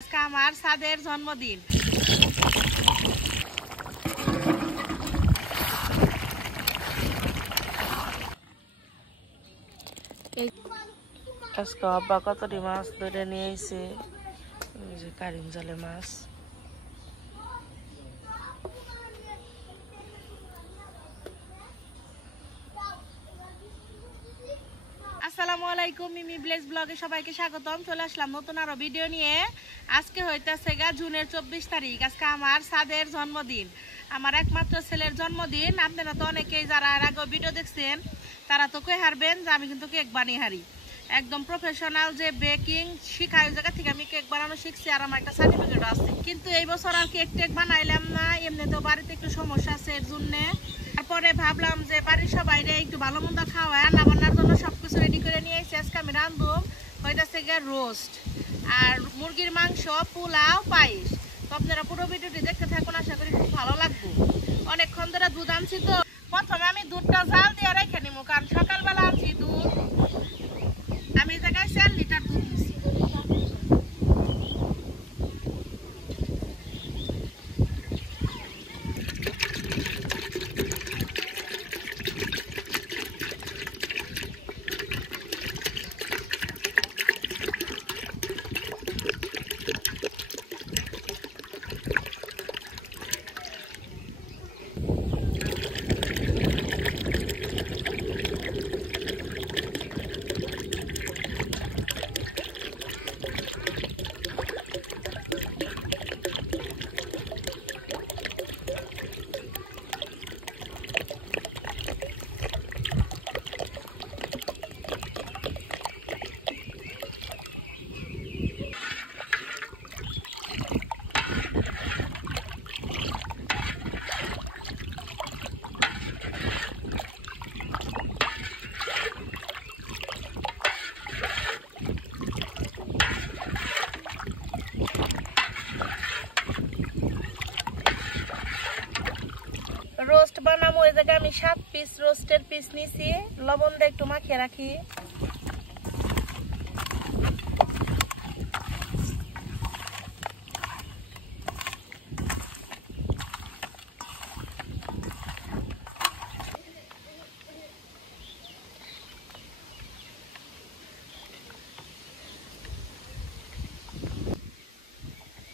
আজকে আমার সাদের জন্মদিন। আজকে আব্বা কতটি মাছ ধরে নিয়ে এসে কারিম জালে মাছ। আসসালামু আলাইকুম, মিমি ব্লেস ব্লগে সবাইকে স্বাগতম। চলে আসলাম নতুন আরো ভিডিও নিয়ে। আজকে হইতেছে জুনের 24 তারিখ। আজকে আমার সাদের জন্মদিন, আমার একমাত্র ছেলের জন্মদিন। আপনারা তো অনেকেই যারা এর আগে ভিডিও দেখছেন তারা তো কই হারবেন যে আমি কিন্তু কেক বানিয়ে হারি, একদম প্রফেশনাল যে বেকিং শিখাই ওই জায়গা থেকে আমি কেক বানানো শিখছি, আর আমার একটা সার্টিফিকেট আছে। কিন্তু এই বছর আর কেক টেক বানাইলাম না, এমনিতেও বাড়িতে একটু সমস্যা আছে এর জন্য। তারপরে ভাবলাম যে বাড়ির সবাই একটু ভালো মন্দ খাওয়ায়, রান্না বান্নার জন্য সবকিছু রেডি করে নিয়ে এসে আজকে আমি রান্ধব হইতেছে রোস্ট আর মুরগির মাংস, পোলাও, পায়েস। তো আপনারা পুরো ভিডিওটি দেখতে থাকুন, আশা করি খুব ভালো লাগবে। অনেকক্ষণ ধরে দুধ আনছি, তো প্রথমে আমি দুধটা জাল দিয়ে রেখে নিবো, কারণ সকালবেলা আনছি দুধ। আমি এই জায়গায় 4 লিটার দুধ নিচ্ছি। রোস্ট বানাবো, এই জায়গায় আমি 7 পিস রোস্টের পিস নিছি। লবণ দিয়ে একটু মাখিয়ে রাখি।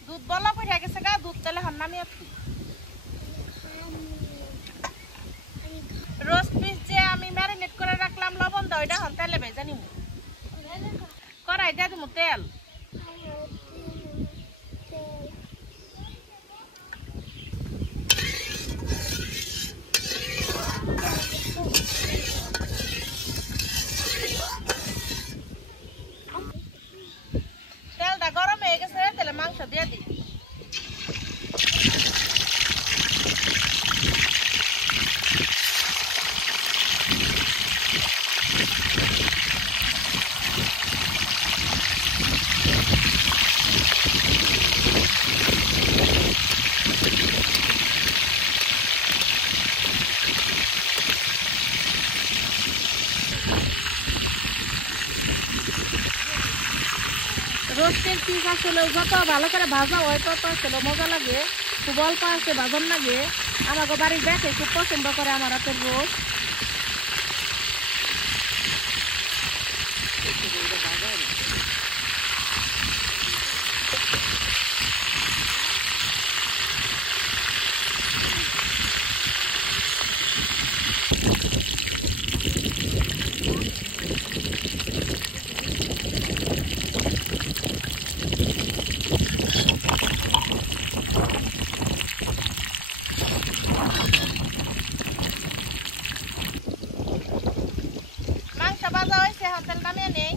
দুধ বলা কইরা গেছে গা, দুধ তেলে হন নামি আপনি। রোস্ট পিস যে আমি ম্যারিনেট করে রাখলাম লবণ দাও, এটা হন তেলে ভেজে নিব। কড়াই দিয়ে দিব তেল। তেলটা গরম হয়ে গেছে, তাহলে মাংস দিয়ে দিই। রোস্টের পিস আসলে যত ভালো করে ভাজা হয় তত আসলে মজা লাগে, খুব অল্প আছে ভাজন লাগে। আমাকে বাড়ির দেখে খুব পছন্দ করে আমার হাতের রোস্ট। ভাজা হয়েছে, হোটেল নামিয়ে নেই।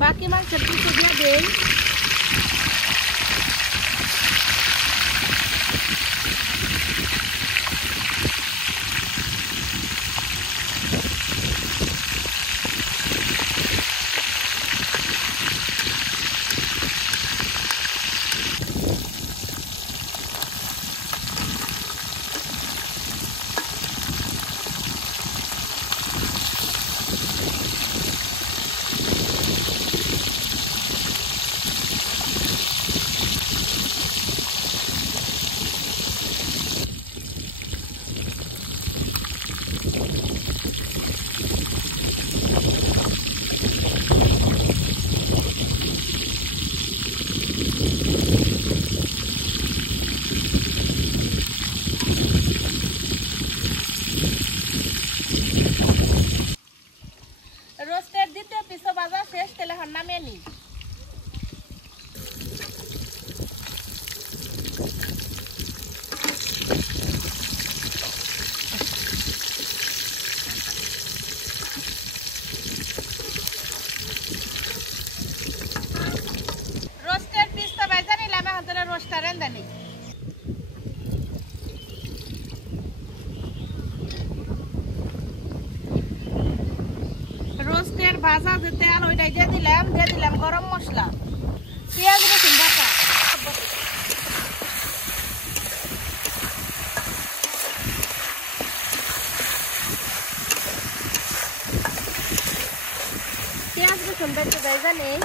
বাকি মাংসের কিছু দিয়ে দেই। ভাজা যে তেল ওইটাই দিয়ে দিলাম গরম মশলা, পেঁয়াজ রসুন বাটা, পেঁয়াজ রসুন বেটে ভেজে নেই।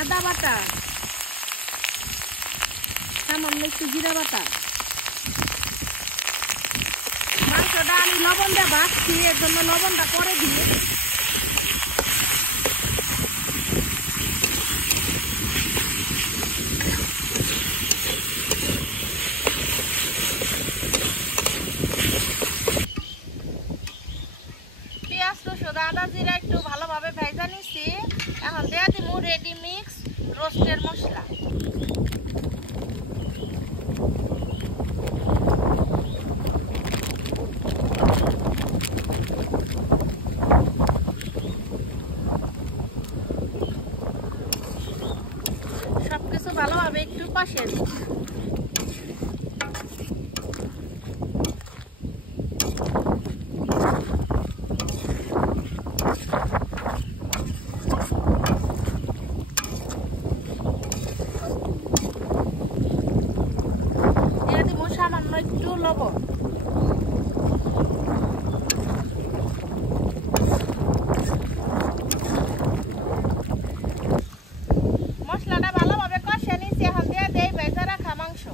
আদা বাটা, সামান্য একটু জিরা বাটা। মাংসটা আমি লবণ দিয়ে ভাজছি, এর জন্য লবণটা পরে দিয়ে পেঁয়াজ রসুন আদা জিরা একটু ভালোভাবে ভেজে নিছি। এখন দিয়ে দিব রেডি মিক্স রোস্টের মশলা। সবকিছু ভালোভাবে একটু কষিয়ে দিই। দিয়ে দিব সামান্য একটু লবণ। মশলাটা ভালোভাবে কষিয়ে নিচ্ছি। এখন দিয়ে দেই ভেজে রাখা মাংস।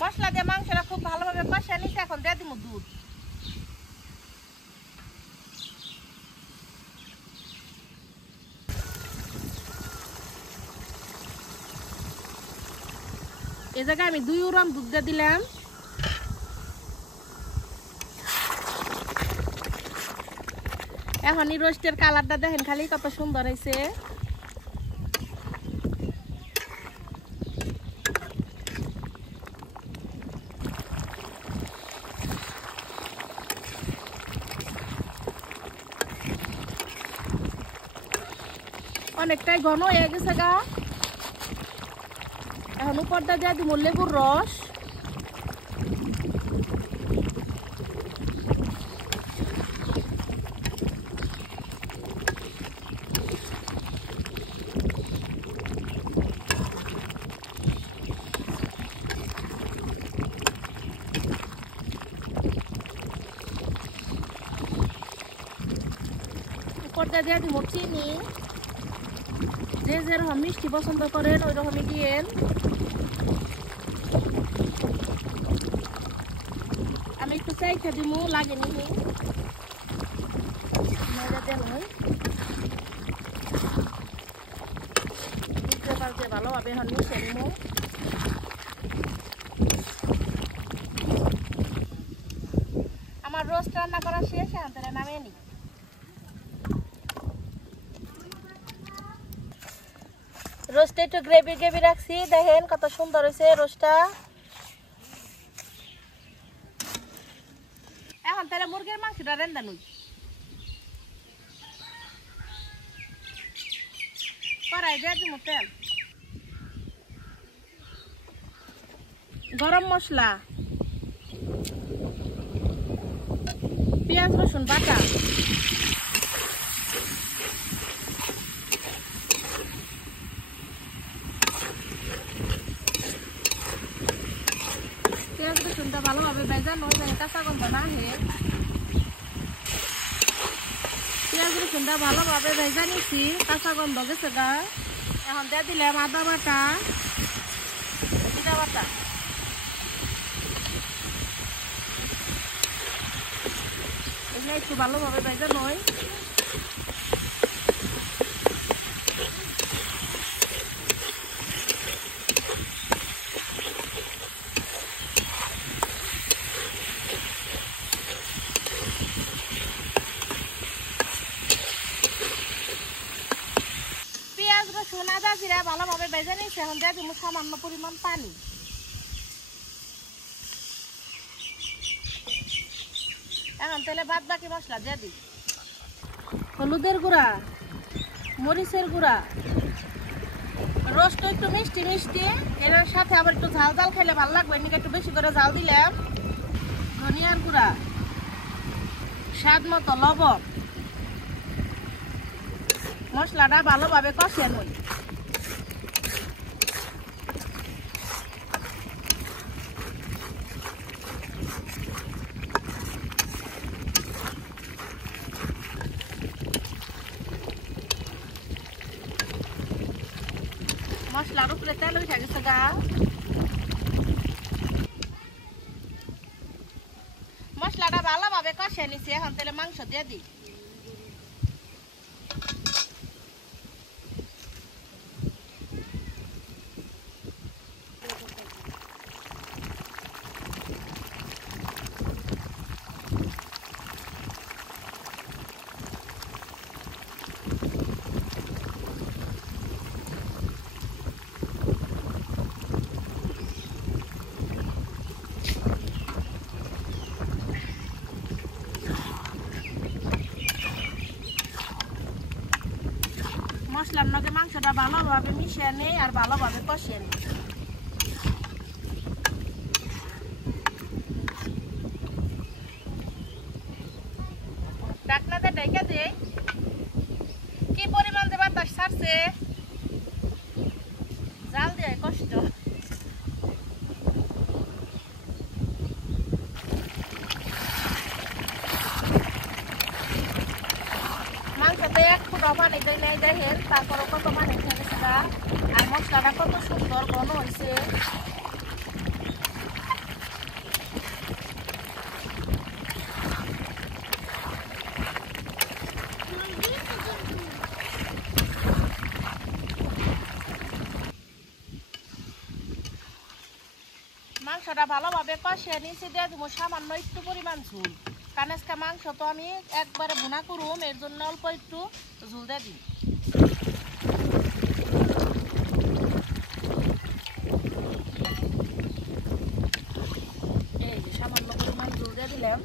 মশলা দিয়ে মাংসটা খুব ভালোভাবে কষিয়ে নিচ্ছে। এখন দিয়ে দিব দুধ। এই জায়গায় আমি 2 উড়ন দুধ দিয়ে দিলাম। এখন এই রোস্টের কালারটা দেখেন খালি কত সুন্দর হয়েছে। অনেকটাই ঘন হয়ে গেছে গা। এখন উপরটা দিয়ে দিব লেবুর রস। উপরটা দিয়ে দিব চিনি। যে যেরকম মিষ্টি পছন্দ করেন ওই রকমই দিয়েন। আমি একটু চাইতে দিব লাগেনি ভালোভাবে এখন মিশিয়ে নিব। আমার রোস্ট রান্না করা শেষ, এখন তাহলে নামিয়ে নিই। রোস্টে একটু গ্রেভি রাখছি, দেখেন কত সুন্দর হয়েছে রোস্টটা। এখন তাহলে মুরগির মাংসটা রান্না নই। কড়াই দিয়ে দিব তেল, গরম মশলা, পেঁয়াজ রসুন বাটা, পেঁয়াজ রসুনটা ভালোভাবে ভেজানো যায়, কাঁচা গন্ধ না হয়ে। পেঁয়াজ রসুনটা ভালোভাবে ভেজা নিচ্ছি, কাঁচা গন্ধ গেছে গা। এখন দিয়ে দিলাম আদা বাটা, জিরা বাটা, এগুলো একটু ভালোভাবে ভেজে নয়। পেঁয়াজ রসুন আদা জিরা ভালোভাবে ভেজে নিয়েছি, এখন দিয়ে দিব সামান্য পরিমাণ পানি। এখন তাহলে বাদ বাকি মশলা দিয়ে দিই। হলুদের গুঁড়া, মরিচের গুঁড়া, রোস্ট একটু মিষ্টি মিষ্টি, এর সাথে আবার একটু ঝাল ঝাল খেলে ভালো লাগবে, এদিকে একটু বেশি করে ঝাল দিলাম। ধনিয়ার গুঁড়া, স্বাদ মতো লবণ, মশলাটা ভালোভাবে কষিয়ে নিই। মশলার উপরে তেল উঠে গেছে গা, মশলাটা ভালোভাবে কষিয়ে নিছি। এখন তাহলে মাংস দিয়ে দিই। মশলার লগে মাংসটা ভালোভাবে মিশিয়ে নেই আর ভালোভাবে কষিয়ে নেই। ঢাকনাতে ঢেকে দেই। কি পরিমাণ যে বাতাস ছাড়ছে, জাল দিয়ে কষ্ট। মাংসতে এক ফুটা পানি দেয় নাই দেখেন, তারপরে কত পানি ছেড়েছে আর মশলাটা কত সুন্দর ঘন হয়েছে। মাংসটা ভালোভাবে কষিয়ে নিচে দিয়ে দেবো সামান্য একটু পরিমাণ ঝুল, কারণ আজকে মাংস তো আমি একবারে ভুনা করুম, এর জন্য অল্প একটু ঝুল দিয়ে দিই। এই যে সামান্য পরিমাণ ঝুল দিয়ে দিলাম।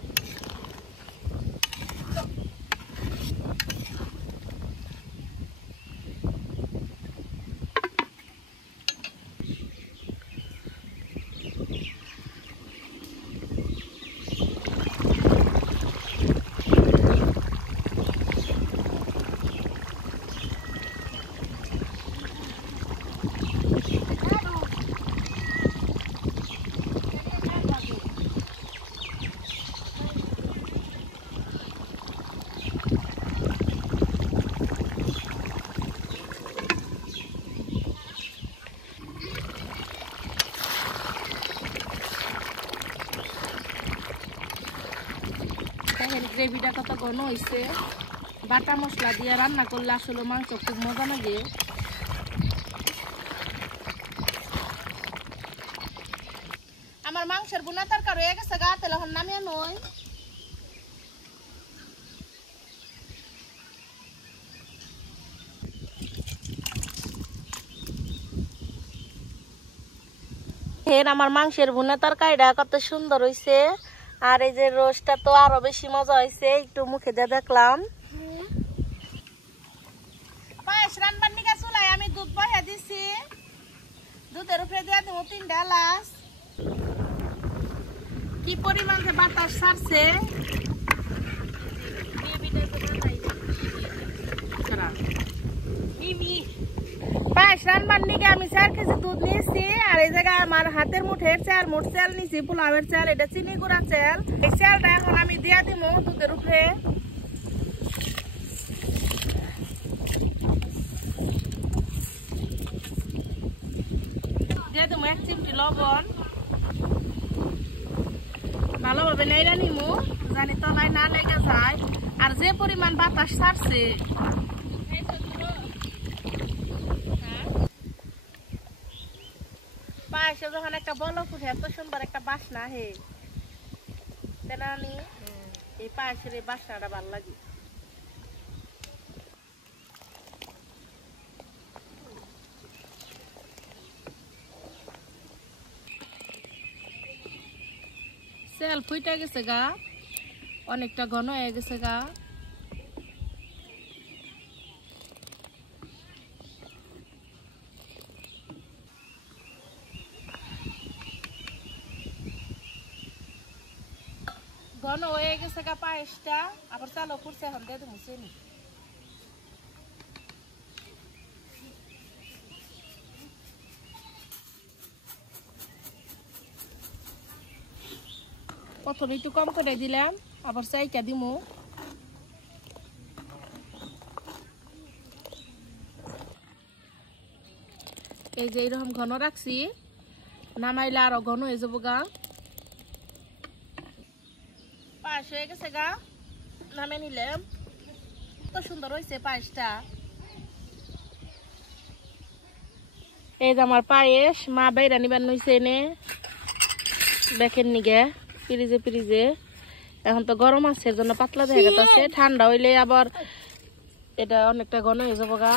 গ্রেভিটা কত ঘন হয়েছে, বাটা মশলা দিয়ে রান্না করলে আসলে মাংস খুব মজা লাগে। আমার মাংসের বুনা তরকারি হয়ে গেছে গা, তাহলে এখন নামিয়ে নই। আমার মাংসের বুনা তরকারিটা কত সুন্দর হয়েছে, আর এই যে রোস্টটা তো আরো বেশি মজা হয়েছে, একটু মুখে দিয়ে দেখলাম। পায়েস রান্নার নিকা চুলাই আমি দুধ বসিয়ে দিছি, দুধের উপরে দিয়ে দেবো 3টা এলাচ। কি পরিমাণ যে বাতাস ছাড়ছে, পায়েস রান্নার নিকে আমি 4 কেজি দুধ নিয়েছি, আর এই জায়গায় আমার হাতের মুঠের 4 মুঠ চাল নিয়েছি, পোলাওয়ের চাল, এটা চিনি গুঁড়া চাল। এই চালটা এখন আমি দিয়ে দিব দুধের উপরে। দিয়ে দেবো 1 চিমটি লবণ, ভালোভাবে নেড়ে নিমু জানি তলায় না লেগে যায়। আর যে পরিমাণ বাতাস ছাড়ছে, পায়েসে যখন একটা বলক উঠে এত সুন্দর একটা বাসনা হে তেনানি, এই পায়েসের এই বাসনাটা ভালো লাগে। তেল ফুইটা গেছে গা, অনেকটা ঘন হয়ে গেছে গা। ঘন হয়ে গেছে গা পায়েসটা, আবার চালো করছে, এখন দিয়ে দেবো চিনি। প্রথমে একটু কম করে দিলাম, আবার চাইকা দিমু। এই যে এরকম ঘন রাখছি, নামাইলে আরো ঘন হয়ে যাবো গা। পায়েস হয়ে গেছে গা, নামে নিলাম। কত সুন্দর হয়েছে পায়েসটা। এই যে আমার পায়েস মা বাইরা নিবার নইছে এনে দেখেন নিগে ফ্রিজে ফ্রিজে। এখন তো গরম আছে এর জন্য পাতলা দেখা যাচ্ছে, ঠান্ডা হইলে আবার এটা অনেকটা ঘন হয়ে যাবো গা।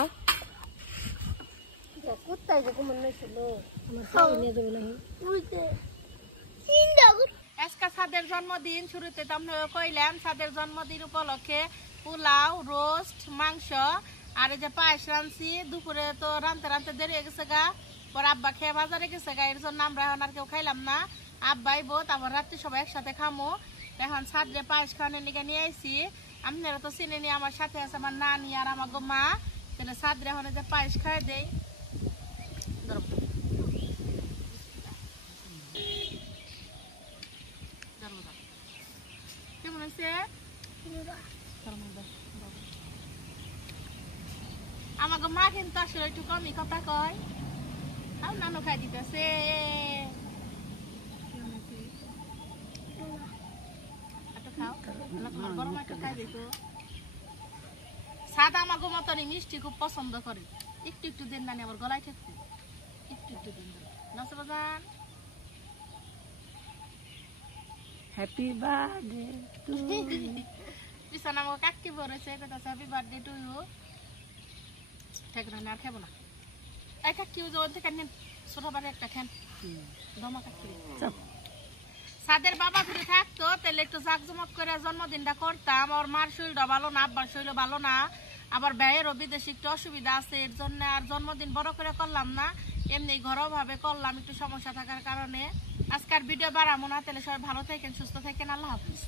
আজকে সাদের জন্মদিন, শুরুতে তো আমরা কইলাম সাদের জন্মদিন উপলক্ষে পোলাও, রোস্ট, মাংস আর এই যে পায়েস রাঁধছি। দুপুরে তো রাঁধতে রাঁধতে দেরি হয়ে গেছে গা, পর আব্বা খেয়ে বাজারে গেছে গা, এর জন্য আমরা এখন আর কেউ খাইলাম না। আব্বাই বউ তারপর রাত্রি সবাই একসাথে খামো। এখন সাদরে পায়েস খাওয়ানোর নিকে নিয়ে আইছি। আপনারা তো চিনে নিয়ে আমার সাথে আছে আমার নানি আর আমার মা। তাহলে সাদরে এখন যে পায়েস খাই দেই। কেমন হয়েছে? আমাকে মা কিন্তু আসলে একটু কমই কথা কয়, তাও নানু খাই দিতেছে। সাদা আমাকে মতনই মিষ্টি খুব পছন্দ করে, একটু একটু দিন নানি আবার গলায় ঠেকছে, একটু একটু দিন নাচে বাজান। হ্যাপি বার্থডে টু পিছনে আমাকে কাকি বলেছে, হ্যাপি বার্থডে টু ইউ। ঠিক না, আর খাবো না। এই কাকিও যখন থেকে নেন ছোট বাড়ি একটা খেন দমা কাকি। সাদের বাবা যদি থাকতো তাহলে একটু জাকজমক করে জন্মদিনটা করতাম। আর মার শরীরটা ভালো না, আব্বার শরীর ভালো না, আবার ব্যয়েরও বিদেশে একটু অসুবিধা আছে, এর জন্য আর জন্মদিন বড় করে করলাম না, এমনি ঘরোয়া ভাবে করলাম একটু সমস্যা থাকার কারণে। আজকের ভিডিও বাড়াবো না, তাহলে সবাই ভালো থাকেন, সুস্থ থাকেন, আল্লাহ হাফিজ।